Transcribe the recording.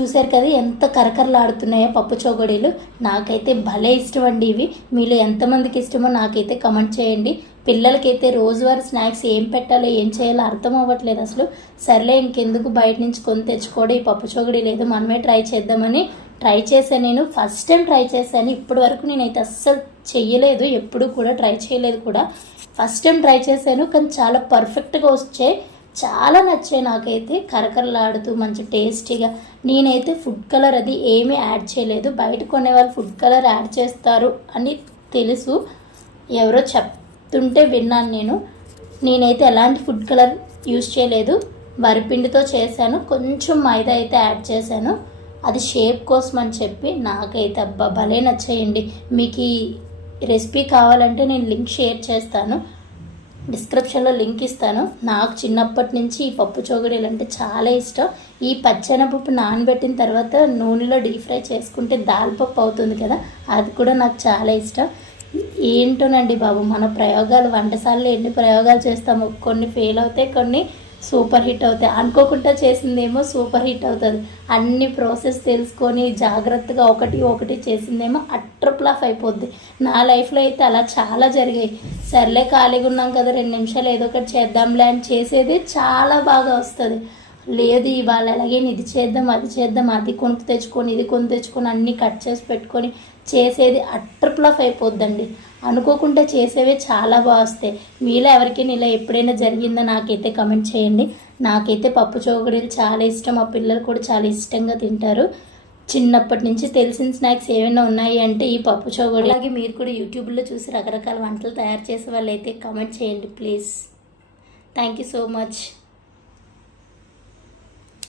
చూసారు కదా ఎంత కరకరలాడుతున్నాయో పప్పు చోగడీలు. నాకైతే భలే ఇష్టం అండి ఇవి. మీలో ఎంతమందికి ఇష్టమో నాకైతే కమెంట్ చేయండి. పిల్లలకైతే రోజువారీ స్నాక్స్ ఏం పెట్టాలో ఏం చేయాలో అర్థం అవ్వట్లేదు అసలు. సర్లే ఇంకెందుకు బయట నుంచి కొని తెచ్చుకోవడం, ఈ పప్పు చోగడీ లేదు మనమే ట్రై చేద్దామని ట్రై చేశాను. నేను ఫస్ట్ టైం ట్రై చేశాను. ఇప్పటి వరకు నేనైతే అస్సలు చెయ్యలేదు, ఎప్పుడు కూడా ట్రై చేయలేదు కూడా. ఫస్ట్ టైం ట్రై చేశాను కానీ చాలా పర్ఫెక్ట్గా వచ్చాయి. చాలా నచ్చాయి నాకైతే, కరకరలాడుతూ మంచి టేస్టీగా. నేనైతే ఫుడ్ కలర్ అది ఏమీ యాడ్ చేయలేదు. బయట కొనేవాళ్ళు ఫుడ్ కలర్ యాడ్ చేస్తారు అని తెలుసు, ఎవరో చెప్తుంటే విన్నాను. నేనైతే ఎలాంటి ఫుడ్ కలర్ యూజ్ చేయలేదు. వరిపిండితో చేశాను, కొంచెం మైదా అయితే యాడ్ చేశాను, అది షేప్ కోసం అని చెప్పి. నాకైతే అబ్బా భలే నచ్చాయండి. మీకు ఈ రెసిపీ కావాలంటే నేను లింక్ షేర్ చేస్తాను, డిస్క్రిప్షన్లో లింక్ ఇస్తాను. నాకు చిన్నప్పటి నుంచి ఈ పప్పు చోగడీలు అంటే చాలా ఇష్టం. ఈ పచ్చెనపప్పు నానబెట్టిన తర్వాత నూనెలో డీప్ ఫ్రై చేసుకుంటే దాల్పప్పు అవుతుంది కదా, అది కూడా నాకు చాలా ఇష్టం. ఏంటోనండి బాబు, మన ప్రయోగాలు వంటశాలలో ఎన్ని ప్రయోగాలు చేస్తామో, కొన్ని ఫెయిల్ అవుతాయి, కొన్ని సూపర్ హిట్ అవుతాయి. అనుకోకుండా చేసిందేమో సూపర్ హిట్ అవుతుంది. అన్ని ప్రాసెస్ తెలుసుకొని జాగ్రత్తగా ఒకటి చేసిందేమో అట్టర్ ఫ్లాప్ అయిపోద్ది. నా లైఫ్లో అయితే అలా చాలా జరిగాయి. సర్లే ఖాళీగా ఉన్నాం కదా 2 నిమిషాలు ఏదో ఒకటి చేద్దాంలే అని చేసేది చాలా బాగా వస్తుంది. లేదు ఇవాళ ఎలాగే ఇది చేద్దాం అది చేద్దాం, అది కొని తెచ్చుకొని ఇది కొని తెచ్చుకొని అన్నీ కట్ చేసి పెట్టుకొని చేసేది అట్టర్ ఫ్లాప్ అయిపోద్దండి. అనుకోకుండా చేసేవే చాలా బాగా వస్తాయి. మీలో ఎవరికైనా ఇలా ఎప్పుడైనా జరిగిందో నాకైతే కమెంట్ చేయండి. నాకైతే పప్పు చోగడీలు చాలా ఇష్టం, మా పిల్లలు కూడా చాలా ఇష్టంగా తింటారు. చిన్నప్పటి నుంచి తెలిసిన స్నాక్స్ ఏమైనా ఉన్నాయి అంటే ఈ పప్పు చోగడీ. అలాగే మీరు కూడా యూట్యూబ్లో చూసి రకరకాల వంటలు తయారు చేసే వాళ్ళైతే కమెంట్ చేయండి please. Thank you so much.